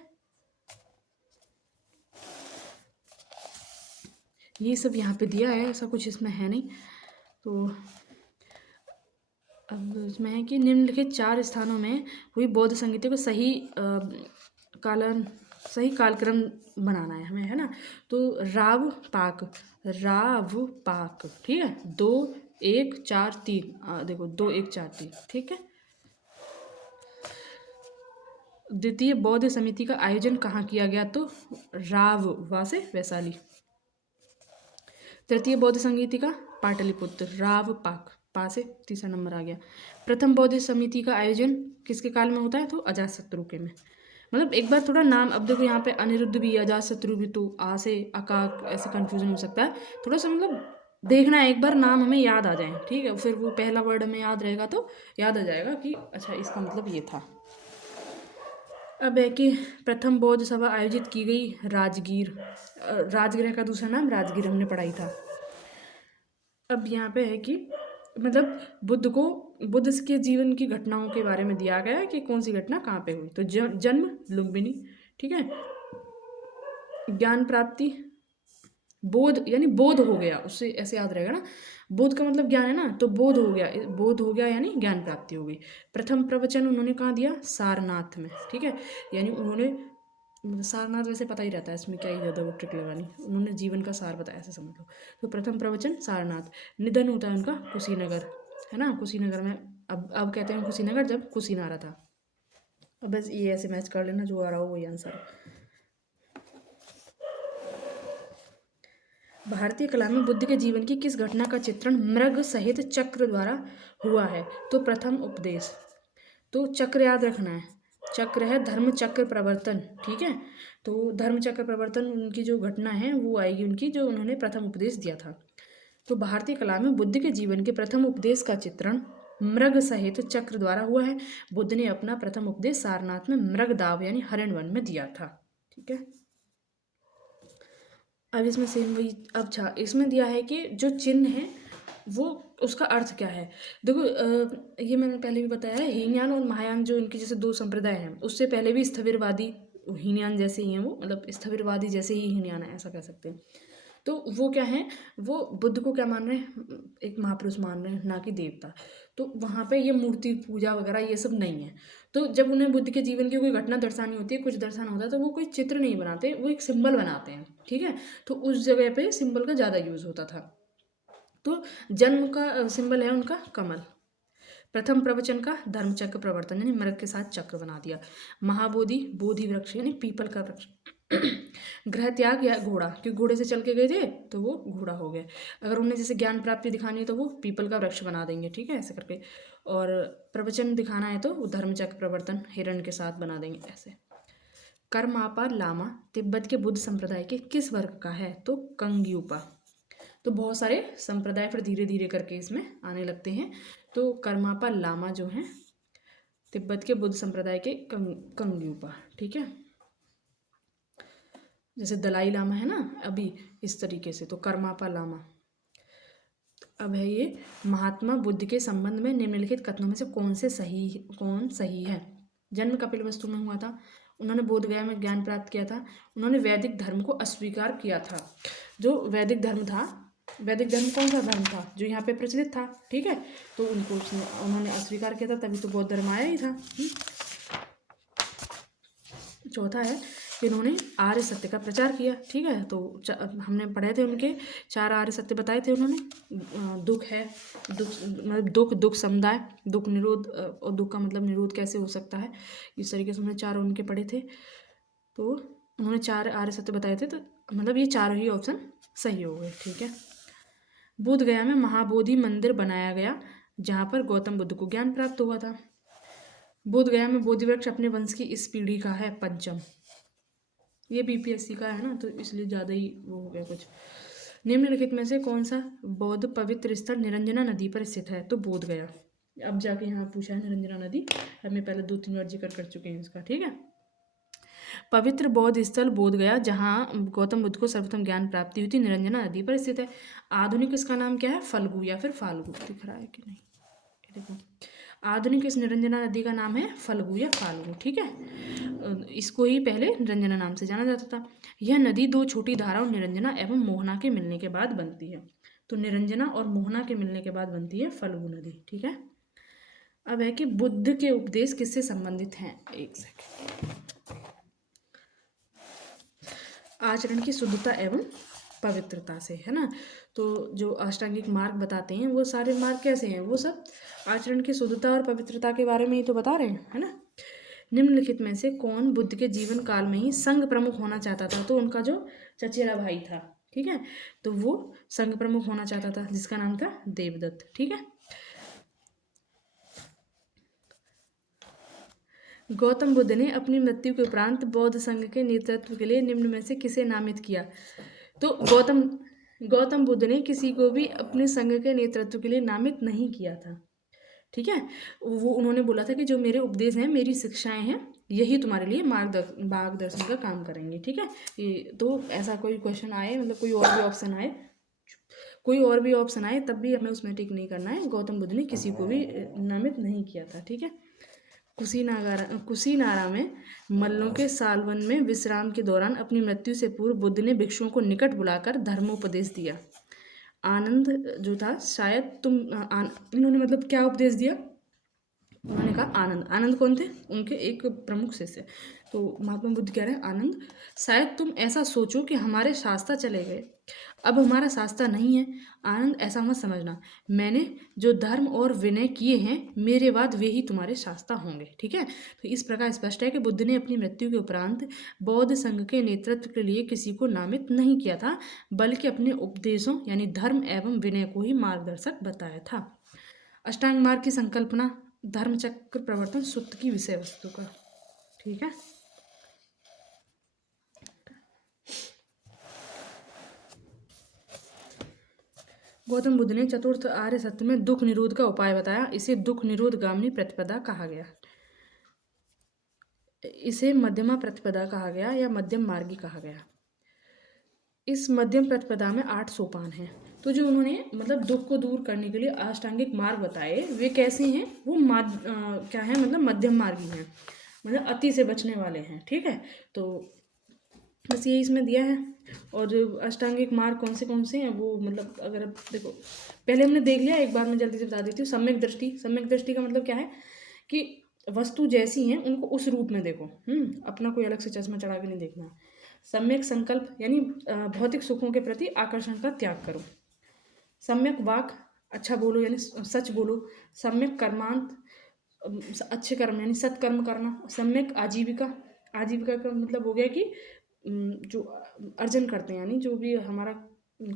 ये सब यहाँ पे दिया है, ऐसा कुछ इसमें है नहीं। तो अब इसमें है कि निम्नलिखित 4 स्थानों में हुई बौद्ध संगीति को सही कालक्रम बनाना है हमें, है ना। तो राव पाक, ठीक है, 2 1 4 3, देखो 2 1 4 3, ठीक है। द्वितीय बौद्ध समिति का आयोजन कहाँ किया गया, तो राव वा से वैशाली। तृतीय बौद्ध संगीति का पाटलिपुत्र, राव पाक, पा से तीसरा नंबर आ गया। प्रथम बौद्ध समिति का आयोजन किसके काल में होता है, तो अजातशत्रु के में। मतलब एक बार थोड़ा नाम, अब देखो यहाँ पे अनिरुद्ध भी, अजातशत्रु भी, तो आ से अकाक ऐसे कंफ्यूजन हो सकता है थोड़ा सा, मतलब देखना है एक बार, नाम हमें याद आ जाए। ठीक है, फिर वो पहला वर्ड हमें याद रहेगा तो याद आ जाएगा कि अच्छा इसका मतलब ये था। अब है कि प्रथम बौद्ध सभा आयोजित की गई राजगीर, राजगृह का दूसरा नाम राजगीर, हमने पढ़ाई था। अब यहाँ पे है कि मतलब बुद्ध के जीवन की घटनाओं के बारे में दिया गया है कि कौन सी घटना कहाँ पे हुई। तो जन्म लुम्बिनी, ठीक है, ज्ञान प्राप्ति, बोध यानी बोध हो गया, उससे ऐसे याद रहेगा ना, बोध का मतलब ज्ञान है ना, तो बोध हो गया यानी ज्ञान प्राप्ति हो गई। प्रथम प्रवचन उन्होंने कहाँ दिया, सारनाथ में, ठीक है, यानी उन्होंने सारनाथ वैसे पता ही रहता है, इसमें क्या ही ज़्यादा वो ट्रिक लगानी, उन्होंने जीवन का सार बताया, ऐसे समझ लो। तो प्रथम प्रवचन सारनाथ। निधन होता है उनका कुशीनगर, है ना, कुशीनगर में। अब कहते हैं कुशीनगर जब कुशीनारा था। अब बस ये ऐसे मैच कर लेना, जो आ रहा हो वही आंसर है। भारतीय कला में बुद्ध के जीवन की किस घटना का चित्रण मृग सहित चक्र द्वारा हुआ है, तो प्रथम उपदेश। तो चक्र याद रखना है, चक्र है धर्म चक्र प्रवर्तन, ठीक है, तो धर्म चक्र प्रवर्तन उनकी जो घटना है वो आएगी उनकी, जो उन्होंने प्रथम उपदेश दिया था। तो भारतीय कला में बुद्ध के जीवन के प्रथम उपदेश का चित्रण मृग सहित चक्र द्वारा हुआ है। बुद्ध ने अपना प्रथम उपदेश सारनाथ में मृग दाव यानी हरण वन में दिया था। ठीक है, अब इसमें सेम वही, अब इसमें दिया है कि जो चिन्ह है वो उसका अर्थ क्या है। देखो ये मैंने पहले भी बताया है, हीनयान और महायान जो इनके जैसे दो संप्रदाय हैं, उससे पहले भी स्थविरवादी हीनयान जैसे ही हैं, वो मतलब स्थविरवादी जैसे ही हीनयान है, ऐसा कह सकते हैं। तो वो क्या है, वो बुद्ध को क्या मान रहे हैं, एक महापुरुष मान रहे हैं, ना कि देवता। तो वहाँ पे ये मूर्ति पूजा वगैरह ये सब नहीं है। तो जब उन्हें बुद्ध के जीवन की कोई घटना दर्शानी होती है, कुछ दर्शाना होता है, तो वो कोई चित्र नहीं बनाते, वो एक सिंबल बनाते हैं। ठीक है, तो उस जगह पे सिंबल का ज़्यादा यूज़ होता था। तो जन्म का सिंबल है उनका कमल। प्रथम प्रवचन का धर्मचक्र प्रवर्तन यानी मृग के साथ चक्र बना दिया। महाबोधि बोधि वृक्ष यानी पीपल का वृक्ष। गृह त्याग या घोड़ा, क्योंकि घोड़े से चल के गए थे तो वो घोड़ा हो गए। अगर उन्हें जैसे ज्ञान प्राप्ति दिखानी है तो वो पीपल का वृक्ष बना देंगे। ठीक है, ऐसे करके। और प्रवचन दिखाना है तो वो धर्मचक्र प्रवर्तन हिरण के साथ बना देंगे ऐसे। कर्मापा लामा तिब्बत के बुद्ध संप्रदाय के किस वर्ग का है, तो कंग्यूपा। तो बहुत सारे संप्रदाय फिर धीरे धीरे करके इसमें आने लगते हैं। तो कर्मापा लामा जो हैं तिब्बत के बुद्ध संप्रदाय के कंग्यूपा। ठीक है, जैसे दलाई लामा है ना अभी, इस तरीके से, तो कर्मापा लामा। अब है ये, महात्मा बुद्ध के संबंध में निम्नलिखित कथनों में से कौन सही है। जन्म कपिलवस्तु में हुआ था, उन्होंने बोधगया में ज्ञान प्राप्त किया था, उन्होंने वैदिक धर्म को अस्वीकार किया था। जो वैदिक धर्म था, वैदिक धर्म कौन सा धर्म था जो यहाँ पे प्रचलित था। ठीक है, तो उन्होंने अस्वीकार किया था, तभी तो बौद्ध धर्म आया ही था। चौथा है कि उन्होंने आर्य सत्य का प्रचार किया। ठीक है, तो हमने पढ़े थे उनके 4 आर्य सत्य बताए थे उन्होंने। दुख है, दुख मतलब दुख समुदाय, दुख निरोध, और दुख का मतलब निरोध कैसे हो सकता है, इस तरीके से हमने 4 उनके पढ़े थे। तो उन्होंने 4 आर्य सत्य बताए थे, तो मतलब ये 4 ही ऑप्शन सही हो गए। ठीक है, बोध गया में महाबोधि मंदिर बनाया गया जहाँ पर गौतम बुद्ध को ज्ञान प्राप्त हुआ था। बोध गया में बोधि वृक्ष अपने वंश की इस पीढ़ी का है पंचम। ये बीपीएससी का है ना, तो इसलिए ज़्यादा ही वो हो गया कुछ। निम्नलिखित में से कौन सा बौद्ध पवित्र स्थल निरंजना नदी पर स्थित है, तो बोध गया। अब जाके यहाँ पूछा है निरंजना नदी, हमें पहले 2-3 बार जिक्र कर चुके हैं इसका। ठीक है, पवित्र बौद्ध स्थल बोध गया जहाँ गौतम बुद्ध को सर्वप्रथम ज्ञान प्राप्ति हुई थी, निरंजना नदी पर स्थित है। आधुनिक इसका नाम क्या है, फल्गु या फिर फाल्गु। दिख रहा है कि नहीं, देखो आधुनिक इस निरंजना नदी का नाम है फल्गु या फाल्गु। ठीक है, इसको ही पहले निरंजना नाम से जाना जाता था। यह नदी 2 छोटी धाराओं निरंजना एवं मोहना के मिलने के बाद बनती है। तो निरंजना और मोहना के मिलने के बाद बनती है फल्गु नदी। ठीक है, अब है कि बुद्ध के उपदेश किससे संबंधित हैं, एक सेकंड। आचरण की शुद्धता एवं पवित्रता से, है ना। तो जो अष्टांगिक मार्ग बताते हैं वो सारे मार्ग कैसे हैं, वो सब आचरण की शुद्धता और पवित्रता के बारे में ही तो बता रहे हैं, है ना। निम्नलिखित में से कौन बुद्ध के जीवन काल में ही संघ प्रमुख होना चाहता था, तो उनका जो चचेरा भाई था। ठीक है, तो वो संघ प्रमुख होना चाहता था जिसका नाम था देवदत्त। ठीक है, गौतम बुद्ध ने अपनी मृत्यु के उपरांत बौद्ध संघ के नेतृत्व के लिए निम्न में से किसे नामित किया। तो गौतम बुद्ध ने किसी को भी अपने संघ के नेतृत्व के लिए नामित नहीं किया था। ठीक है, वो उन्होंने बोला था कि जो मेरे उपदेश हैं, मेरी शिक्षाएं हैं, यही तुम्हारे लिए मार्गदर्शन का काम करेंगे। ठीक है, ये तो ऐसा कोई क्वेश्चन आए, मतलब कोई और भी ऑप्शन आए तब भी हमें उसमें टिक नहीं करना है। गौतम बुद्ध ने किसी को भी नामित नहीं किया था। ठीक है, कुशीनारा में मल्लों के सालवन में विश्राम के दौरान अपनी मृत्यु से पूर्व बुद्ध ने भिक्षुओं को निकट बुलाकर धर्मोपदेश दिया। आनंद जो था, शायद इन्होंने मतलब क्या उपदेश दिया, उन्होंने कहा आनंद कौन थे, उनके एक प्रमुख शिष्य। तो महात्मा बुद्ध कह रहे हैं, आनंद शायद तुम ऐसा सोचो कि हमारे शास्त्र चले गए, अब हमारा शास्त्र नहीं है। आनंद ऐसा मत समझना, मैंने जो धर्म और विनय किए हैं मेरे बाद वे ही तुम्हारे शास्त्र होंगे। ठीक है, तो इस प्रकार स्पष्ट है कि बुद्ध ने अपनी मृत्यु के उपरांत बौद्ध संघ के नेतृत्व के लिए किसी को नामित नहीं किया था, बल्कि अपने उपदेशों यानी धर्म एवं विनय को ही मार्गदर्शक बताया था। अष्टांग मार्ग की संकल्पना धर्मचक्र प्रवर्तन सूत्र की विषय वस्तु का। ठीक है, गौतम बुद्ध ने चतुर्थ आर्य सत्य में दुख निरोध का उपाय बताया। इसे दुख निरोध गामिनी प्रतिपदा कहा गया। इसे मध्यमा प्रतिपदा कहा गया या मध्यम मार्गी कहा गया। इस मध्यम प्रतिपदा में 8 सोपान हैं। तो जो उन्होंने मतलब दुख को दूर करने के लिए अष्टांगिक मार्ग बताए वे कैसे हैं? वो क्या है, मतलब मध्यम मार्गी हैं, मतलब अति से बचने वाले हैं। ठीक है, तो बस ये इसमें दिया है। और जो अष्टांगिक मार्ग कौन से हैं वो, मतलब अगर अब देखो, पहले हमने देख लिया, एक बार मैं जल्दी से बता देती हूँ। सम्यक दृष्टि। सम्यक दृष्टि का मतलब क्या है कि वस्तु जैसी हैं उनको उस रूप में देखो। अपना कोई अलग से चश्मा चढ़ा के नहीं देखना। सम्यक संकल्प यानी भौतिक सुखों के प्रति आकर्षण का त्याग करो। सम्यक वाक, अच्छा बोलो यानी सच बोलो। सम्यक कर्मांत, अच्छे कर्म यानी सत्कर्म करना। सम्यक आजीविका। आजीविका का मतलब हो गया कि जो अर्जन करते हैं, यानी जो भी हमारा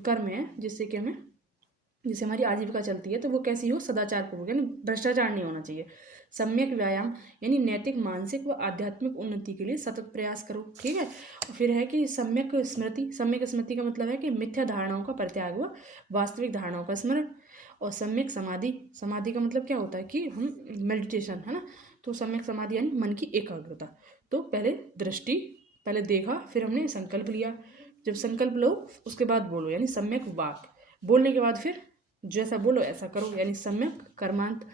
कर्म है जिससे हमारी आजीविका चलती है, तो वो कैसी हो? सदाचार पूर्वक, यानी भ्रष्टाचार नहीं होना चाहिए। सम्यक व्यायाम यानी नैतिक, मानसिक व आध्यात्मिक उन्नति के लिए सतत प्रयास करो। ठीक है, और फिर है कि सम्यक स्मृति। सम्यक स्मृति का मतलब है कि मिथ्या धारणाओं का परित्याग व वास्तविक धारणाओं का स्मरण। और सम्यक समाधि। समाधि का मतलब क्या होता है कि हम मेडिटेशन, है ना, तो सम्यक समाधि यानी मन की एकाग्रता। तो पहले दृष्टि, पहले देखा, फिर हमने संकल्प लिया। जब संकल्प लो उसके बाद बोलो, यानी सम्यक वाक। बोलने के बाद फिर जैसा बोलो ऐसा करो, यानी सम्यक कर्मांत।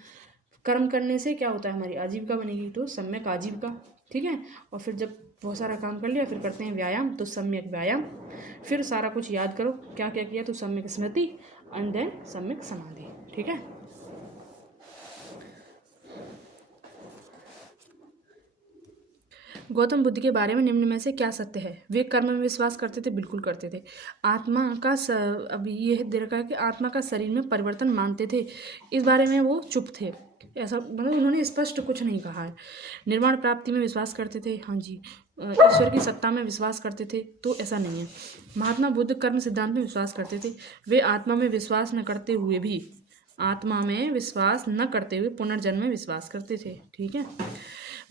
कर्म करने से क्या होता है? हमारी आजीविका बनेगी, तो सम्यक आजीविका। ठीक है, और फिर जब बहुत सारा काम कर लिया फिर करते हैं व्यायाम, तो सम्यक व्यायाम। फिर सारा कुछ याद करो क्या क्या किया, तो सम्यक स्मृति एंड देन सम्यक समाधि। ठीक है, गौतम बुद्ध के बारे में निम्न में से क्या सत्य है? वे कर्म में विश्वास करते थे, बिल्कुल करते थे। आत्मा का अभी ये दे रखा है कि आत्मा का शरीर में परिवर्तन मानते थे, इस बारे में वो चुप थे। ऐसा मतलब उन्होंने स्पष्ट कुछ नहीं कहा है। निर्वाण प्राप्ति में विश्वास करते थे, हाँ जी। ईश्वर की सत्ता में विश्वास करते थे, तो ऐसा नहीं है। महात्मा बुद्ध कर्म सिद्धांत में विश्वास करते थे। वे आत्मा में विश्वास न करते हुए भी पुनर्जन्म में विश्वास करते थे। ठीक है,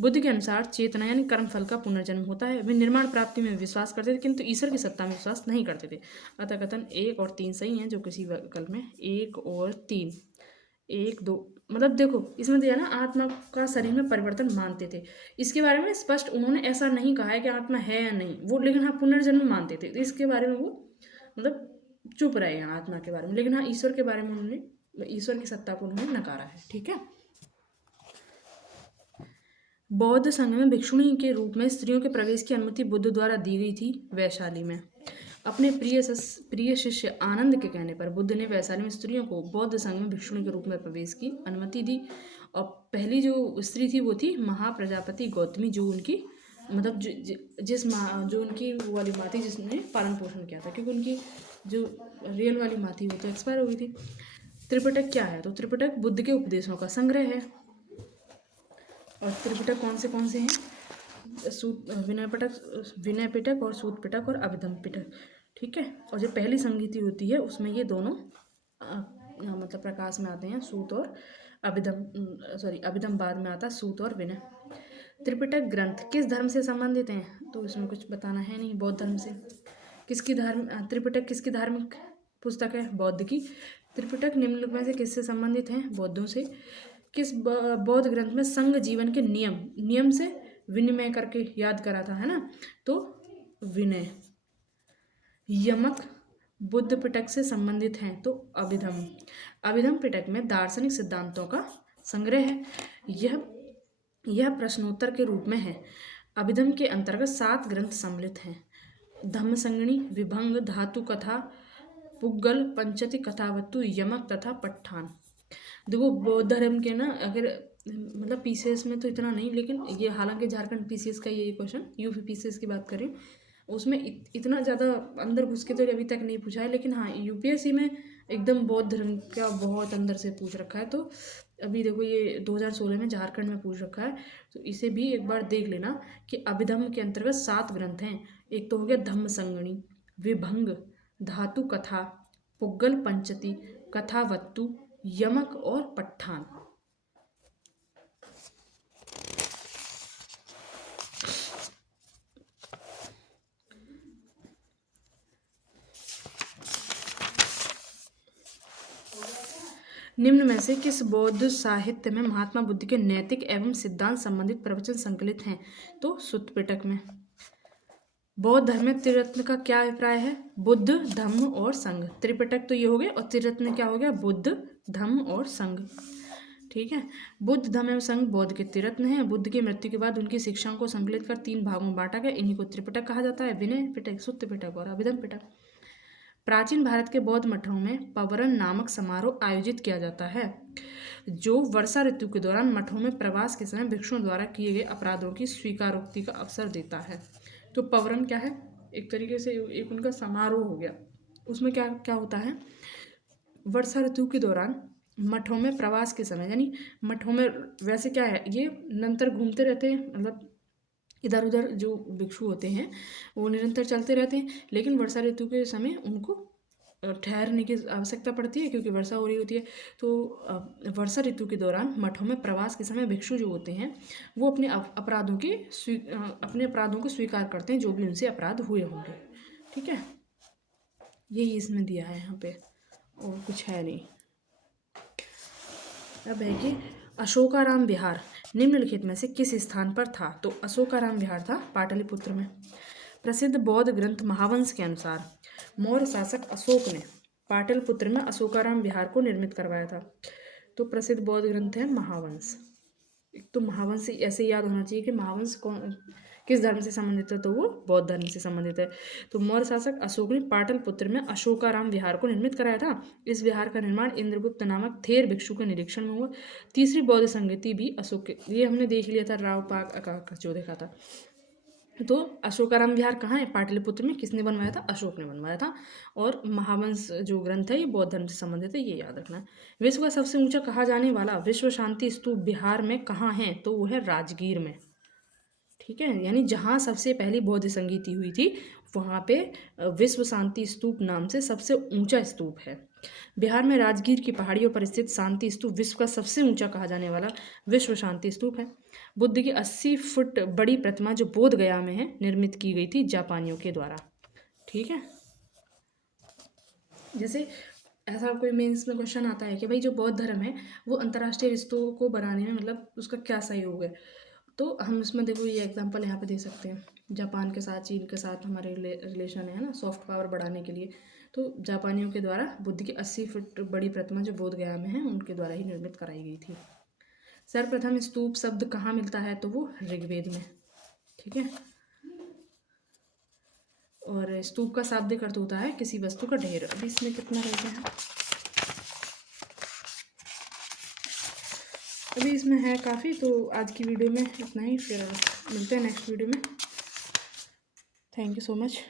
बुद्ध के अनुसार चेतना यानी कर्म फल का पुनर्जन्म होता है। वे निर्माण प्राप्ति में विश्वास करते थे, किंतु ईश्वर की सत्ता में विश्वास नहीं करते थे। अतः कथन 1 और 3 सही हैं, जो किसी विकल्प में 1 और 3, 1 2, मतलब देखो इसमें दिया ना, आत्मा का शरीर में परिवर्तन मानते थे। इसके बारे में स्पष्ट उन्होंने ऐसा नहीं कहा है कि आत्मा है या नहीं वो, लेकिन हाँ पुनर्जन्म मानते थे, तो इसके बारे में वो मतलब चुप रहे हैं आत्मा के बारे में। लेकिन हाँ ईश्वर के बारे में उन्होंने, ईश्वर की सत्ता को उन्होंने नकारा है। ठीक है, बौद्ध संघ में भिक्षुणी के रूप में स्त्रियों के प्रवेश की अनुमति बुद्ध द्वारा दी गई थी वैशाली में। अपने प्रिय शिष्य आनंद के कहने पर बुद्ध ने वैशाली में स्त्रियों को बौद्ध संघ में भिक्षुणी के रूप में प्रवेश की अनुमति दी। और पहली जो स्त्री थी वो थी महाप्रजापति गौतमी, जो उनकी मतलब जो उनकी वो वाली माँ थी जिसने पालन पोषण किया था, क्योंकि उनकी जो रियल वाली माँ थी वो तो एक्सपायर हो गई थी। त्रिपिटक क्या है? तो त्रिपिटक बुद्ध के उपदेशों का संग्रह है। और त्रिपिटक कौन से हैं? विनय पिटक और सूत पिटक और अभिधम पिटक। ठीक है, और जो पहली संगीति होती है उसमें ये दोनों मतलब प्रकाश में आते हैं, सूत और अभिधम। अभिधम बाद में आता है, सूत और विनय। त्रिपिटक ग्रंथ किस धर्म से संबंधित हैं? तो इसमें कुछ बताना है नहीं, बौद्ध धर्म से। त्रिपिटक किसकी धार्मिक पुस्तक है? बौद्ध की। त्रिपिटक निम्नलिखित में से किससे संबंधित हैं? बौद्धों से। किस बौद्ध ग्रंथ में संघ जीवन के नियम से विनिमय करके याद करा था, है ना, तो विनय। यमक बुद्ध पिटक से संबंधित हैं, तो अभिधम पिटक में दार्शनिक सिद्धांतों का संग्रह है। यह प्रश्नोत्तर के रूप में है। अभिधम के अंतर्गत 7 ग्रंथ सम्मिलित हैं। धम्मसंगिनी, विभंग, धातु कथा, पुग्गल, पंचति, कथावत्तु, यमक तथा पट्ठान। देखो बौद्ध धर्म के ना, अगर मतलब पीसीएस में तो इतना नहीं, लेकिन ये हालांकि झारखंड पीसीएस का ये क्वेश्चन, यूपी पीसीएस की बात करें, उसमें इतना ज़्यादा अंदर घुस के तो अभी तक नहीं पूछा है, लेकिन हाँ यूपीएससी में एकदम बौद्ध धर्म का बहुत अंदर से पूछ रखा है। तो अभी देखो ये 2016 में झारखंड में पूछ रखा है, तो इसे भी एक बार देख लेना कि अभिधम्म के अंतर्गत 7 ग्रंथ हैं। एक तो हो गया धम्मसंगिनी, विभंग, धातु कथा, पुग्गल पंचति, कथावत्तु, यमक और पट्ठान। निम्न में से किस बौद्ध साहित्य में महात्मा बुद्ध के नैतिक एवं सिद्धांत संबंधित प्रवचन संकलित हैं? तो सुत्त पिटक में। बौद्ध धर्म में त्रिरत्न का क्या अभिप्राय है? बुद्ध, धम्म और संघ। त्रिपिटक तो ये हो गया, और त्रिरत्न क्या हो गया? बुद्ध, धम्म और संघ। ठीक है। बुद्ध, धम्म एवं संघ बौद्ध के त्रिरत्न हैं। बुद्ध की मृत्यु के बाद उनकी शिक्षाओं को संकलित कर 3 भागों में बांटा गया। इन्हीं को त्रिपिटक कहा जाता है, विनय पिटक, सुत्त पिटक और अभिधम्म पिटक। प्राचीन भारत के बौद्ध मठों में पवरन नामक समारोह आयोजित किया जाता है, जो वर्षा ऋतु के दौरान मठों में प्रवास के समय भिक्षुओं द्वारा किए गए अपराधों की स्वीकारोक्ति का अवसर देता है। तो पवरन क्या है? एक तरीके से एक उनका समारोह हो गया। उसमें क्या क्या होता है? वर्षा ऋतु के दौरान मठों में प्रवास के समय, यानी मठों में वैसे क्या है, ये निरंतर घूमते रहते हैं, मतलब इधर उधर जो भिक्षु होते हैं वो निरंतर चलते रहते हैं, लेकिन वर्षा ऋतु के समय उनको ठहरने की आवश्यकता पड़ती है क्योंकि वर्षा हो रही होती है। तो वर्षा ऋतु के दौरान मठों में प्रवास के समय भिक्षु जो होते हैं वो अपने अपराधों को स्वीकार करते हैं, जो भी उनसे अपराध हुए होंगे। ठीक है, यही इसमें दिया है यहाँ पे, और कुछ है नहीं। अब है कि अशोकाराम विहार निम्नलिखित में से किस स्थान पर था? तो अशोकाराम विहार था पाटलिपुत्र में। प्रसिद्ध बौद्ध ग्रंथ महावंश के अनुसार मौर्य शासक अशोक ने पाटलिपुत्र में अशोकाराम विहार को निर्मित करवाया था। तो प्रसिद्ध बौद्ध ग्रंथ है महावंश। एक तो महावंश ऐसे याद होना चाहिए कि महावंश कौन, किस धर्म से संबंधित है? तो वो बौद्ध धर्म से संबंधित है। तो मौर्य शासक अशोक ने पाटलिपुत्र में अशोकाराम विहार को निर्मित कराया था। इस विहार का निर्माण इंद्रगुप्त नामक थेर भिक्षु के निरीक्षण में हुआ। तीसरी बौद्ध संगति भी अशोक के, ये हमने देख लिया था, राव पाक अकाक जो देखा था। तो अशोकाराम विहार कहाँ है? पाटलिपुत्र में। किसने बनवाया था? अशोक ने बनवाया था। और महावंश जो ग्रंथ है ये बौद्ध धर्म से संबंधित है, ये याद रखना है। विश्व का सबसे ऊंचा कहा जाने वाला विश्व शांति स्तूप बिहार में कहाँ है? तो वो है राजगीर में। ठीक है, यानी जहाँ सबसे पहली बौद्ध संगीति हुई थी वहाँ पे विश्व शांति स्तूप नाम से सबसे ऊंचा स्तूप है। बिहार में राजगीर की पहाड़ियों पर स्थित शांति स्तूप विश्व का सबसे ऊंचा कहा जाने वाला विश्व शांति स्तूप है। बुद्ध की 80 फुट बड़ी प्रतिमा जो बोध गया में है, निर्मित की गई थी जापानियों के द्वारा। ठीक है, जैसे ऐसा कोई मेंस में क्वेश्चन आता है कि भाई जो बौद्ध धर्म है वो अंतर्राष्ट्रीय रिश्तों को बनाने में मतलब उसका क्या सहयोग है, तो हम इसमें देखो ये एग्जांपल यहाँ पे दे सकते हैं। जापान के साथ, चीन के साथ हमारे रिलेशन है ना, सॉफ्ट पावर बढ़ाने के लिए। तो जापानियों के द्वारा बुद्ध की 80 फुट बड़ी प्रतिमा जो बोध गया में है उनके द्वारा ही निर्मित कराई गई थी। सर्वप्रथम स्तूप शब्द कहाँ मिलता है? तो वो ऋग्वेद में। ठीक है, और स्तूप का शाब्दिक अर्थ होता है किसी वस्तु का ढेर। अभी इसमें कितना रह गया है? अभी इसमें है काफ़ी। तो आज की वीडियो में इतना ही, फिर मिलते हैं नेक्स्ट वीडियो में। Thank you so much.